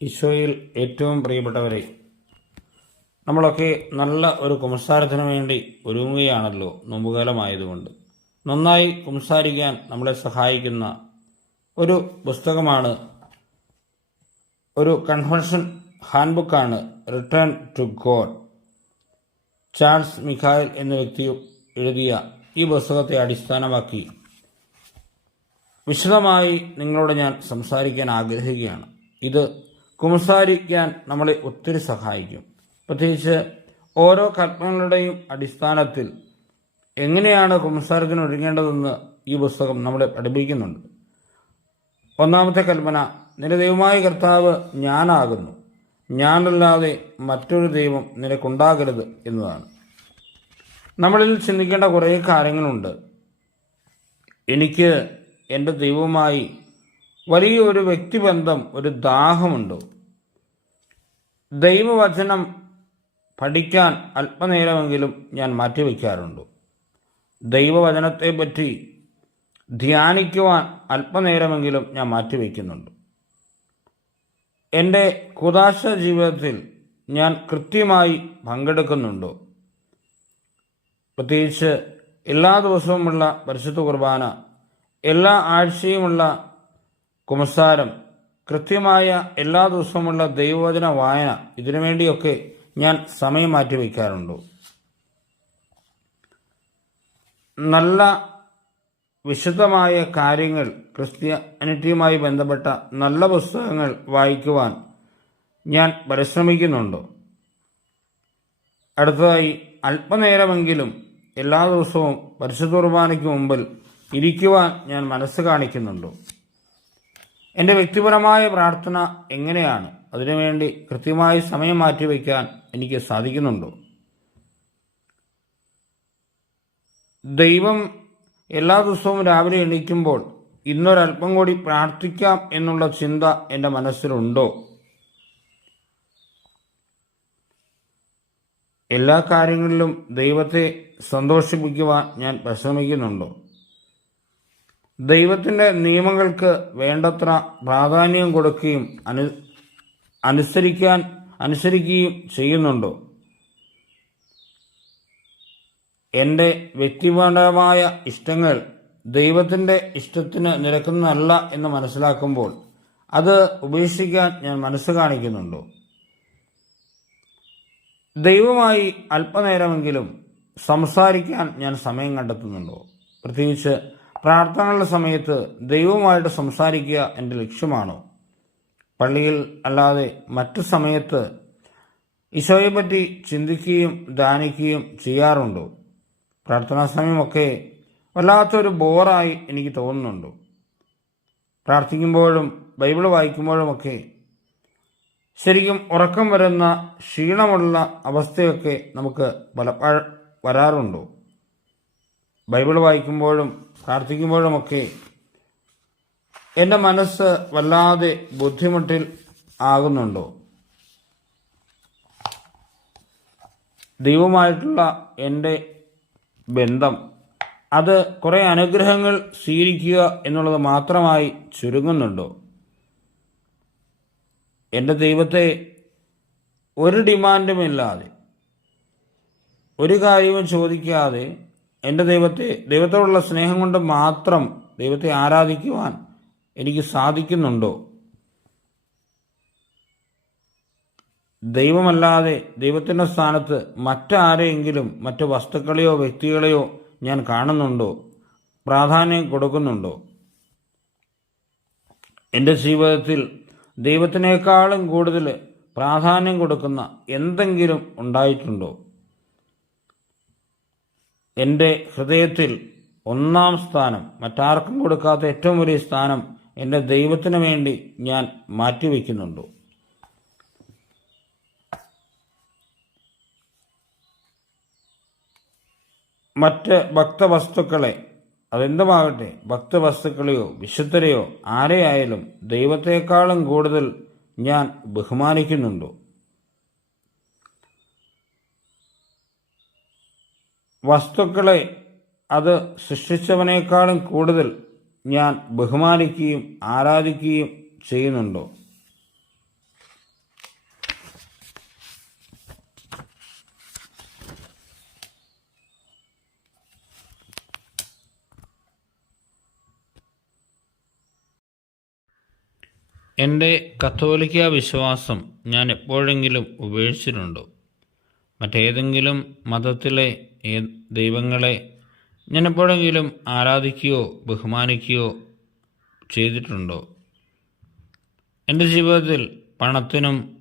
ഈശോയിൽ ഏറ്റവും പ്രിയപ്പെട്ടവരെ നമ്മളൊക്കെ നല്ല ഒരു കുംസാരത്തിന് വേണ്ടി ഒരുങ്ങുകയാണല്ലോ നോമ്പുകാലമായതുകൊണ്ട് നന്നായി കുംസാരിക്കാൻ നമ്മളെ സഹായിക്കുന്ന ഒരു പുസ്തകമാണ് ഒരു convention ഹാൻഡ്ബുക്കാണ് return to God Charles Mikhail എന്ന വ്യക്തി എഴുതിയ ഈ പുസ്തകത്തെ അടിസ്ഥാനമാക്കി വിശദമായി നിങ്ങളോട് ഞാൻ സംസാരിക്കാൻ ആഗ്രഹിക്കുകയാണ്. ഇത് കുംസാരിക്കാൻ നമ്മളെ ഒത്തിരി സഹായിക്കും. പ്രത്യേകിച്ച് ഓരോ കർമ്മങ്ങളുടെയും അടിസ്ഥാനത്തിൽ എങ്ങനെയാണ് കുംസാരത്തിന് ഒരുങ്ങേണ്ടതെന്ന് ഈ പുസ്തകം നമ്മളെ പഠിപ്പിക്കുന്നുണ്ട്. ഒന്നാമത്തെ കൽപ്പന നിന്റെ ദൈവമായ കർത്താവ് ഞാനാകുന്നു. ഞാനല്ലാതെ മറ്റൊരു ദൈവം നിനക്കുണ്ടാകരുത് എന്നതാണ്. നമ്മളിൽ ചിന്തിക്കേണ്ട കുറേ കാര്യങ്ങളുണ്ട്. എനിക്ക് എന്റെ ദൈവവുമായി വലിയൊരു വ്യക്തിബന്ധം ഒരു ദാഹമുണ്ടോ. ദൈവവചനം പഠിക്കാൻ അല്പനേരമെങ്കിലും ഞാൻ മാറ്റിവെക്കാറുണ്ട്. ദൈവവചനത്തെപ്പറ്റി ധ്യാനിക്കുവാൻ അല്പനേരമെങ്കിലും ഞാൻ മാറ്റിവെക്കുന്നുണ്ട്. എന്റെ കുതാശ ജീവിതത്തിൽ ഞാൻ കൃത്യമായി പങ്കെടുക്കുന്നുണ്ടോ. പ്രത്യേകിച്ച് എല്ലാ ദിവസവുമുള്ള പരിശുദ്ധ കുർബാന എല്ലാ ആഴ്ചയുമുള്ള കുമസാരം കൃത്യമായ എല്ലാ ദിവസവുമുള്ള ദൈവവചന വായന ഇതിനുവേണ്ടിയൊക്കെ ഞാൻ സമയം മാറ്റി വയ്ക്കാറുണ്ട് നല്ല വിശുദ്ധമായ കാര്യങ്ങൾ ക്രിസ്ത്യാനിറ്റിയുമായി ബന്ധപ്പെട്ട നല്ല പുസ്തകങ്ങൾ വായിക്കുവാൻ ഞാൻ പരിശ്രമിക്കുന്നുണ്ടോ. അടുത്തതായി അല്പനേരമെങ്കിലും എല്ലാ ദിവസവും പരിശുദ്ധ കുർബാനയ്ക്ക് മുമ്പിൽ ഇരിക്കുവാൻ ഞാൻ മനസ്സ് കാണിക്കുന്നുണ്ടോ. എന്റെ വ്യക്തിപരമായ പ്രാർത്ഥന എങ്ങനെയാണ്? അതിനുവേണ്ടി കൃത്യമായി സമയം മാറ്റിവെക്കാൻ എനിക്ക് സാധിക്കുന്നുണ്ടോ? ദൈവം എല്ലാ ദിവസവും രാവിലെ എണീക്കുമ്പോൾ ഇന്നൊരല്പം കൂടി പ്രാർത്ഥിക്കാം എന്നുള്ള ചിന്ത എന്റെ മനസ്സിലുണ്ടോ? എല്ലാ കാര്യങ്ങളിലും ദൈവത്തെ സന്തോഷിപ്പിക്കുവാൻ ഞാൻ പരിശ്രമിക്കുന്നുണ്ടോ? ദൈവത്തിന്റെ നിയമങ്ങൾക്ക് വേണ്ടത്ര പ്രാധാന്യം കൊടുക്കുകയും അനു അനുസരിക്കാൻ അനുസരിക്കുകയും ചെയ്യുന്നുണ്ടോ? എന്റെ വ്യക്തിപരമായ ഇഷ്ടങ്ങൾ ദൈവത്തിന്റെ ഇഷ്ടത്തിന് നിരക്കുന്നതല്ല എന്ന് മനസ്സിലാക്കുമ്പോൾ അത് ഉപേക്ഷിക്കാൻ ഞാൻ മനസ്സ് കാണിക്കുന്നുണ്ടോ? ദൈവമായി അല്പനേരമെങ്കിലും സംസാരിക്കാൻ ഞാൻ സമയം കണ്ടെത്തുന്നുണ്ടോ? പ്രത്യേകിച്ച് പ്രാർത്ഥനകളുടെ സമയത്ത് ദൈവവുമായിട്ട് സംസാരിക്കുക എന്റെ ലക്ഷ്യമാണോ? പള്ളിയിൽ അല്ലാതെ മറ്റു സമയത്ത് ഈശോയെപ്പറ്റി ചിന്തിക്കുകയും ധ്യാനിക്കുകയും ചെയ്യാറുണ്ടോ? പ്രാർത്ഥനാ സമയമൊക്കെ വല്ലാത്തൊരു ബോറായി എനിക്ക് തോന്നുന്നുണ്ട്? പ്രാർത്ഥിക്കുമ്പോഴും ബൈബിൾ വായിക്കുമ്പോഴുമൊക്കെ ശരിക്കും ഉറക്കം വരുന്ന ക്ഷീണമുള്ള അവസ്ഥയൊക്കെ നമുക്ക് പലപ്പോഴും വരാറുണ്ടോ? ബൈബിൾ വായിക്കുമ്പോഴും പ്രാർത്ഥിക്കുമ്പോഴുമൊക്കെ എന്റെ മനസ്സ് വല്ലാതെ ബുദ്ധിമുട്ടിൽ ആകുന്നുണ്ടോ? ദൈവമായിട്ടുള്ള എന്റെ ബന്ധം അത് കുറേ അനുഗ്രഹങ്ങൾ സ്വീകരിക്കുക എന്നുള്ളത് മാത്രമായി ചുരുങ്ങുന്നുണ്ടോ? എന്റെ ദൈവത്തെ ഒരു ഡിമാൻഡുമില്ലാതെ ഒരു കാര്യവും ചോദിക്കാതെ എന്റെ ദൈവത്തെ ദൈവത്തോടുള്ള സ്നേഹം കൊണ്ട് മാത്രം ദൈവത്തെ ആരാധിക്കുവാൻ എനിക്ക് സാധിക്കുന്നുണ്ടോ? ദൈവമല്ലാതെ ദൈവത്തിന്റെ സ്ഥാനത്ത് മറ്റാരെയെങ്കിലും മറ്റു വസ്തുക്കളെയോ വ്യക്തികളെയോ ഞാൻ കാണുന്നുണ്ടോ? പ്രാധാന്യം കൊടുക്കുന്നുണ്ടോ? എന്റെ ജീവിതത്തിൽ ദൈവത്തിനേക്കാളും കൂടുതൽ പ്രാധാന്യം കൊടുക്കുന്ന എന്തെങ്കിലും ഉണ്ടായിട്ടുണ്ടോ? എന്റെ ഹൃദയത്തിൽ ഒന്നാം സ്ഥാനം മറ്റാർക്കും കൊടുക്കാത്ത ഏറ്റവും വലിയ സ്ഥാനം എന്റെ ദൈവത്തിന് വേണ്ടി ഞാൻ മാറ്റിവെക്കുന്നുണ്ടോ? മറ്റ് ഭക്തവസ്തുക്കളെ അതെന്തുമാകട്ടെ ഭക്തവസ്തുക്കളെയോ വിശുദ്ധരെയോ ആരെയായാലും ദൈവത്തെക്കാളും കൂടുതൽ ഞാൻ ബഹുമാനിക്കുന്നുണ്ടോ? വസ്തുക്കളെ അത് സൃഷ്ടിച്ചവനേക്കാളും കൂടുതൽ ഞാൻ ബഹുമാനിക്കുകയും ആരാധിക്കുകയും ചെയ്യുന്നുണ്ടോ? എന്റെ കത്തോലിക്ക വിശ്വാസം ഞാൻ എപ്പോഴെങ്കിലും ഉപേക്ഷിച്ചിട്ടുണ്ടോ? മറ്റേതെങ്കിലും മതത്തിലെ ഏ- ദൈവങ്ങളെ ഞാൻ എപ്പോഴെങ്കിലും ആരാധിക്കുകയോ ബഹുമാനിക്കുകയോ ചെയ്തിട്ടുണ്ടോ? എന്റെ ജീവിതത്തിൽ പണത്തിനും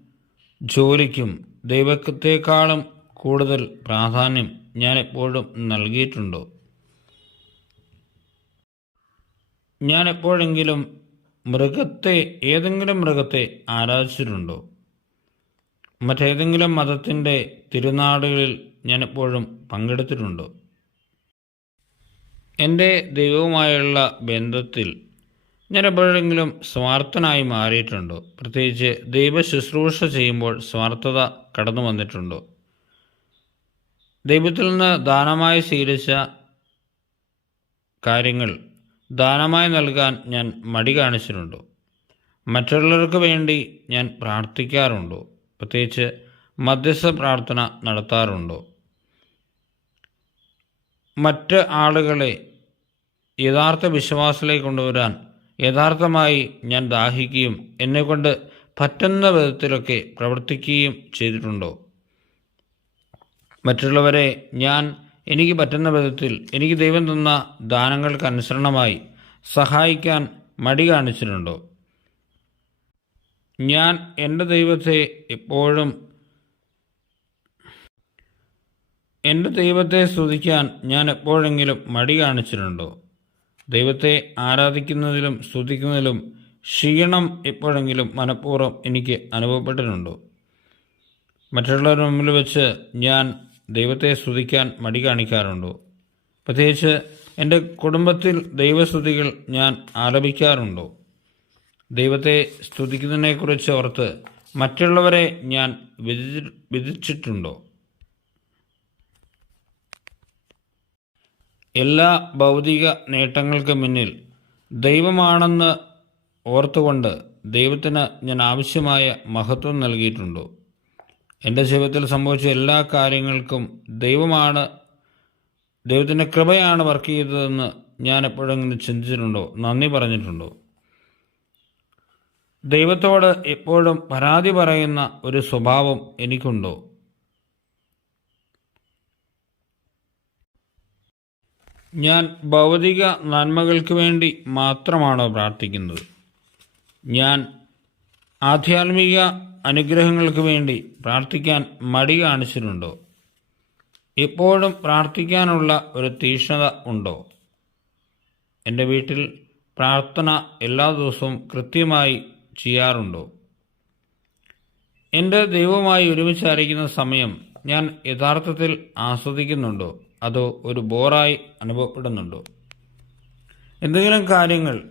ജോലിക്കും ദൈവത്തെക്കാളും കൂടുതൽ പ്രാധാന്യം ഞാൻ എപ്പോഴും നൽകിയിട്ടുണ്ടോ? ഞാൻ എപ്പോഴെങ്കിലും മൃഗത്തെ ഏതെങ്കിലും മൃഗത്തെ ആരാധിച്ചിട്ടുണ്ടോ? മറ്റേതെങ്കിലും മതത്തിന്റെ തിരുനാടുകളിൽ ഞാൻ എപ്പോഴും പങ്കെടുത്തിട്ടുണ്ടോ? എന്റെ ദൈവവുമായുള്ള ബന്ധത്തിൽ ഞാൻ എപ്പോഴെങ്കിലും സ്വാർത്ഥനായി മാറിയിട്ടുണ്ടോ? പ്രത്യേകിച്ച് ദൈവ ശുശ്രൂഷ ചെയ്യുമ്പോൾ സ്വാർത്ഥത കടന്നു വന്നിട്ടുണ്ടോ? ദൈവത്തിൽ നിന്ന് ദാനമായി സ്വീകരിച്ച കാര്യങ്ങൾ ദാനമായി നൽകാൻ ഞാൻ മടി കാണിച്ചിട്ടുണ്ടോ? മറ്റുള്ളവർക്ക് വേണ്ടി ഞാൻ പ്രാർത്ഥിക്കാറുണ്ടോ? പ്രത്യേകിച്ച് മധ്യസ്ഥ പ്രാർത്ഥന നടത്താറുണ്ടോ? മറ്റ് ആളുകളെ യഥാർത്ഥ വിശ്വാസത്തിലേക്ക് കൊണ്ടുവരാൻ യഥാർത്ഥമായി ഞാൻ ദാഹിക്കുകയും എന്നെക്കൊണ്ട് പറ്റുന്ന വിധത്തിലൊക്കെ പ്രവർത്തിക്കുകയും ചെയ്തിട്ടുണ്ടോ? മറ്റുള്ളവരെ ഞാൻ എനിക്ക് പറ്റുന്ന വിധത്തിൽ എനിക്ക് ദൈവം തന്ന ദാനങ്ങൾക്ക് അനുസരണമായി സഹായിക്കാൻ മടി കാണിച്ചിട്ടുണ്ടോ? ഞാൻ എന്റെ ദൈവത്തെ എപ്പോഴും എന്റെ ദൈവത്തെ സ്തുതിക്കാൻ ഞാൻ എപ്പോഴെങ്കിലും മടി കാണിച്ചിട്ടുണ്ടോ? ദൈവത്തെ ആരാധിക്കുന്നതിലും സ്തുതിക്കുന്നതിലും ക്ഷീണം എപ്പോഴെങ്കിലും മനഃപൂർവം എനിക്ക് അനുഭവപ്പെട്ടിട്ടുണ്ടോ? മറ്റുള്ളവരുടെ മുമ്പിൽ വെച്ച് ഞാൻ ദൈവത്തെ സ്തുതിക്കാൻ മടി കാണിക്കാറുണ്ടോ? പ്രത്യേകിച്ച് എന്റെ കുടുംബത്തിൽ ദൈവസ്തുതികൾ ഞാൻ ആലപിക്കാറുണ്ടോ? ദൈവത്തെ സ്തുതിക്കുന്നതിനെക്കുറിച്ച് ഓർത്ത് മറ്റുള്ളവരെ ഞാൻ വിധി വിധിച്ചിട്ടുണ്ടോ? എല്ലാ ഭൗതിക നേട്ടങ്ങൾക്ക് മുന്നിൽ ദൈവമാണെന്ന് ഓർത്തുകൊണ്ട് ദൈവത്തിന് ഞാൻ ആവശ്യമായ മഹത്വം നൽകിയിട്ടുണ്ടോ? എന്റെ ജീവിതത്തിൽ സംഭവിച്ച എല്ലാ കാര്യങ്ങൾക്കും ദൈവമാണ് ദൈവത്തിന്റെ കൃപയാണ് വർക്ക് ചെയ്തതെന്ന് ഞാൻ എപ്പോഴെങ്കിലും ചിന്തിച്ചിട്ടുണ്ടോ? നന്ദി പറഞ്ഞിട്ടുണ്ടോ? ദൈവത്തോട് എപ്പോഴും പരാതി പറയുന്ന ഒരു സ്വഭാവം എനിക്കുണ്ടോ? ഞാൻ ഭൗതിക നന്മകൾക്ക് വേണ്ടി മാത്രമാണോ പ്രാർത്ഥിക്കുന്നത്? ഞാൻ ആധ്യാത്മിക അനുഗ്രഹങ്ങൾക്ക് വേണ്ടി പ്രാർത്ഥിക്കാൻ മടി കാണിച്ചിട്ടുണ്ടോ? എപ്പോഴും പ്രാർത്ഥിക്കാനുള്ള ഒരു തീഷ്ണത ഉണ്ടോ? എന്റെ വീട്ടിൽ പ്രാർത്ഥന എല്ലാ ദിവസവും കൃത്യമായി ചെയ്യാറുണ്ടോ? എന്റെ ദൈവമായി ഒരുമിച്ചായിരിക്കുന്ന സമയം ഞാൻ യഥാർത്ഥത്തിൽ ആസ്വദിക്കുന്നുണ്ടോ? അതോ ഒരു ബോറായി അനുഭവപ്പെടുന്നുണ്ടോ? എന്തെങ്കിലും കാര്യങ്ങൾ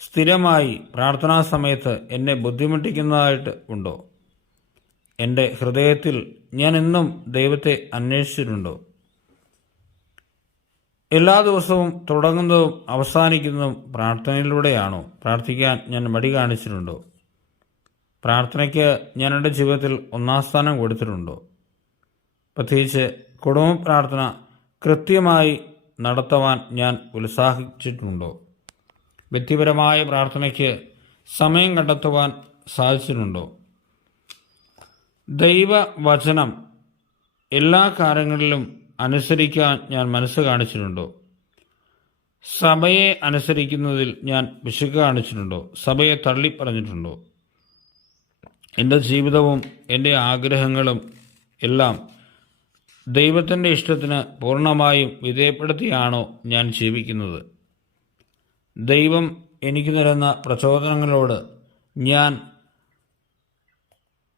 സ്ഥിരമായി പ്രാർത്ഥനാ സമയത്ത് എന്നെ ബുദ്ധിമുട്ടിക്കുന്നതായിട്ട് ഉണ്ടോ? എന്റെ ഹൃദയത്തിൽ ഞാൻ എന്നും ദൈവത്തെ അന്വേഷിച്ചിട്ടുണ്ടോ? എല്ലാ ദിവസവും തുടങ്ങുന്നതും അവസാനിക്കുന്നതും പ്രാർത്ഥനയിലൂടെയാണോ? പ്രാർത്ഥിക്കാൻ ഞാൻ മടി കാണിച്ചിട്ടുണ്ടോ? പ്രാർത്ഥനയ്ക്ക് ഞാൻ എന്റെ ജീവിതത്തിൽ ഒന്നാം സ്ഥാനം കൊടുത്തിട്ടുണ്ടോ? പ്രത്യേകിച്ച് കുടുംബ പ്രാർത്ഥന കൃത്യമായി നടത്തുവാൻ ഞാൻ ഉത്സാഹിച്ചിട്ടുണ്ടോ? വ്യക്തിപരമായ പ്രാർത്ഥനയ്ക്ക് സമയം കണ്ടെത്തുവാൻ സാധിച്ചിട്ടുണ്ടോ? ദൈവവചനം എല്ലാ കാര്യങ്ങളിലും അനുസരിക്കാൻ ഞാൻ മനസ്സ് കാണിച്ചിട്ടുണ്ടോ? സഭയെ അനുസരിക്കുന്നതിൽ ഞാൻ വിശുദ്ധ കാണിച്ചിട്ടുണ്ടോ? സഭയെ തള്ളിപ്പറഞ്ഞിട്ടുണ്ടോ എന്റെ ജീവിതവും എന്റെ ആഗ്രഹങ്ങളും എല്ലാം ദൈവത്തിന്റെ ഇഷ്ടത്തിന് പൂർണമായും വിധേയപ്പെടുത്തിയാണോ ഞാൻ ജീവിക്കുന്നത്? ദൈവം എനിക്ക് തരുന്ന പ്രചോദനങ്ങളോട് ഞാൻ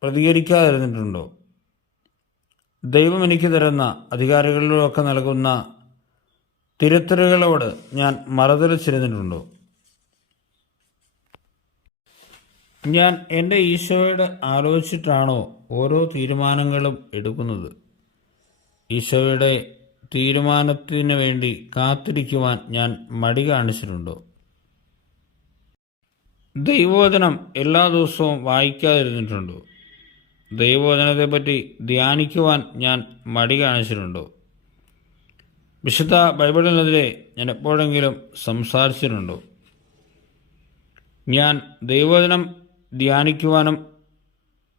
പ്രതികരിക്കാതിരുന്നിട്ടുണ്ടോ? ദൈവം എനിക്ക് തരുന്ന അധികാരികളിലൊക്കെ നൽകുന്ന തിരുത്തലുകളോട് ഞാൻ മറുതലിച്ചിരുന്നിട്ടുണ്ടോ? ഞാൻ എന്റെ ഈശോയോട് ആലോചിച്ചിട്ടാണോ ഓരോ തീരുമാനങ്ങളും എടുക്കുന്നത്? ഈശോയുടെ തീരുമാനത്തിന് വേണ്ടി കാത്തിരിക്കുവാൻ ഞാൻ മടി കാണിച്ചിട്ടുണ്ടോ? ദൈവവചനം എല്ലാ ദിവസവും വായിക്കാതിരുന്നിട്ടുണ്ടോ? ദൈവവചനത്തെപ്പറ്റി ധ്യാനിക്കുവാൻ ഞാൻ മടി കാണിച്ചിട്ടുണ്ടോ? വിശുദ്ധ ബൈബിളിനെതിരെ ഞാൻ എപ്പോഴെങ്കിലും സംസാരിച്ചിട്ടുണ്ടോ? ഞാൻ ദൈവവചനം ധ്യാനിക്കുവാനും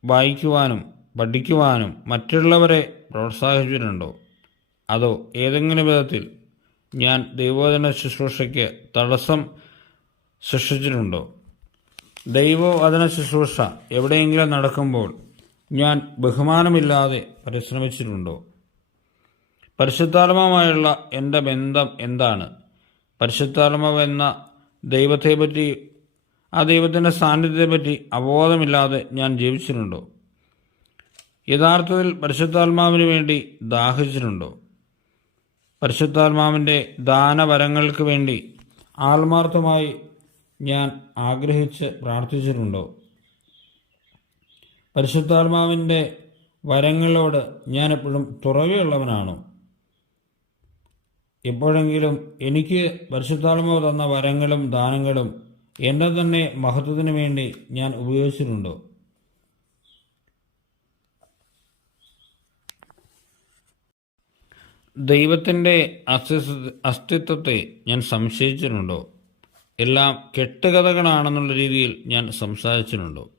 വായിക്കുവാനും പഠിക്കുവാനും മറ്റുള്ളവരെ പ്രോത്സാഹിപ്പിച്ചിട്ടുണ്ടോ? അതോ ഏതെങ്കിലും വിധത്തിൽ ഞാൻ ദൈവോധന ശുശ്രൂഷയ്ക്ക് തടസ്സം സൃഷ്ടിച്ചിട്ടുണ്ടോ? ദൈവവചന ശുശ്രൂഷ എവിടെയെങ്കിലും നടക്കുമ്പോൾ ഞാൻ ബഹുമാനമില്ലാതെ പരിശ്രമിച്ചിട്ടുണ്ടോ? പരിശുദ്ധാത്മാവുമായുള്ള എന്റെ ബന്ധം എന്താണ്? പരിശുദ്ധാത്മാവ് എന്ന ദൈവത്തെപ്പറ്റി ആ ദൈവത്തിന്റെ സാന്നിധ്യത്തെപ്പറ്റി അവബോധമില്ലാതെ ഞാൻ ജീവിച്ചിട്ടുണ്ടോ? യഥാർത്ഥത്തിൽ പരിശുദ്ധാത്മാവിന് വേണ്ടി ദാഹിച്ചിട്ടുണ്ടോ? പരിശുദ്ധാത്മാവിന്റെ ദാനവരങ്ങൾക്ക് വേണ്ടി ആത്മാർത്ഥമായി ഞാൻ ആഗ്രഹിച്ച് പ്രാർത്ഥിച്ചിട്ടുണ്ടോ? പരിശുദ്ധാത്മാവിന്റെ വരങ്ങളോട് ഞാൻ എപ്പോഴും തുറവിയുള്ളവനാണോ? എപ്പോഴെങ്കിലും എനിക്ക് പരിശുദ്ധാത്മാവ് തന്ന വരങ്ങളും ദാനങ്ങളും എന്നെ തന്നെ മഹത്വത്തിന് വേണ്ടി ഞാൻ ഉപയോഗിച്ചിട്ടുണ്ടോ? ദൈവത്തിന്റെ അസ്തിത്വത്തെ ഞാൻ സംശയിച്ചിട്ടുണ്ടോ? എല്ലാം കെട്ടുകഥകളാണെന്നുള്ള രീതിയിൽ ഞാൻ സംസാരിച്ചിട്ടുണ്ടോ?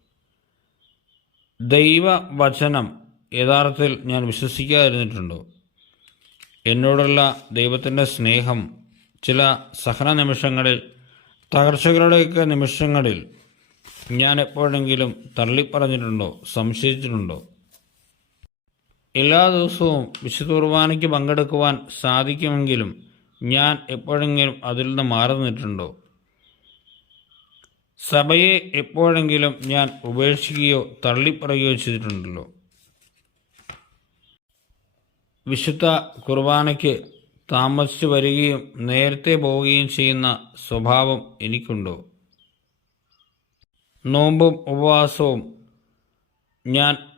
ദൈവവചനം യഥാർത്ഥത്തിൽ ഞാൻ വിശ്വസിക്കാതിരുന്നിട്ടുണ്ടോ? എന്നോടുള്ള ദൈവത്തിന്റെ സ്നേഹം ചില സഹന നിമിഷങ്ങളിൽ തകർച്ചകളുടെയൊക്കെ നിമിഷങ്ങളിൽ ഞാൻ എപ്പോഴെങ്കിലും തള്ളിപ്പറഞ്ഞിട്ടുണ്ടോ? സംശയിച്ചിട്ടുണ്ടോ? എല്ലാ ദിവസവും വിശുദ്ധ കുർബാനയ്ക്ക് പങ്കെടുക്കുവാൻ സാധിക്കുമെങ്കിലും ഞാൻ എപ്പോഴെങ്കിലും അതിൽ നിന്ന് മാറി നിന്നിട്ടുണ്ടോ സഭയെ എപ്പോഴെങ്കിലും ഞാൻ ഉപേക്ഷിക്കുകയോ തള്ളിപ്പറയുകയോ ചെയ്തിട്ടുണ്ടല്ലോ? വിശുദ്ധ കുർബാനയ്ക്ക് താമസിച്ചു വരികയും നേരത്തെ പോവുകയും ചെയ്യുന്ന സ്വഭാവം എനിക്കുണ്ടോ? നോമ്പും ഉപവാസവും ഞാൻ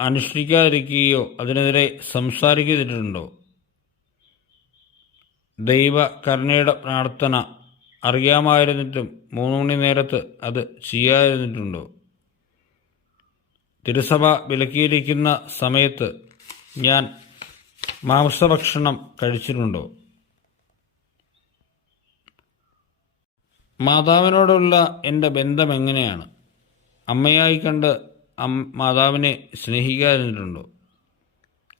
അനുഷ്ഠിക്കാതിരിക്കുകയോ അതിനെതിരെ സംസാരിക്കുന്നുണ്ടോ ദൈവ കരുണയുടെ പ്രാർത്ഥന അറിയാമായിരുന്നിട്ടും മൂന്ന് മണി നേരത്ത് അത് ചെയ്യാതിരുന്നിട്ടുണ്ടോ? തിരുസഭ വിലക്കിയിരിക്കുന്ന സമയത്ത് ഞാൻ മാംസഭക്ഷണം കഴിച്ചിട്ടുണ്ടോ? മാതാവിനോടുള്ള എന്റെ ബന്ധം എങ്ങനെയാണ്? അമ്മയായി കണ്ട് മാതാവിനെ സ്നേഹിക്കാതിരുന്നിട്ടുണ്ടോ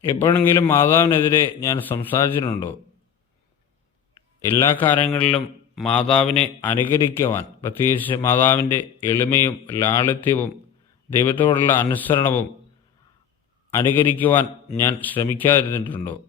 എപ്പോഴെങ്കിലും മാതാവിനെതിരെ ഞാൻ സംസാരിച്ചിട്ടുണ്ടോ? എല്ലാ കാര്യങ്ങളിലും മാതാവിനെ അനുകരിക്കുവാൻ പ്രത്യേകിച്ച് മാതാവിന്റെ എളിമയും ലാളിത്യവും ദൈവത്തോടുള്ള അനുസരണവും അനുകരിക്കുവാൻ ഞാൻ ശ്രമിക്കാതിരുന്നിട്ടുണ്ടോ?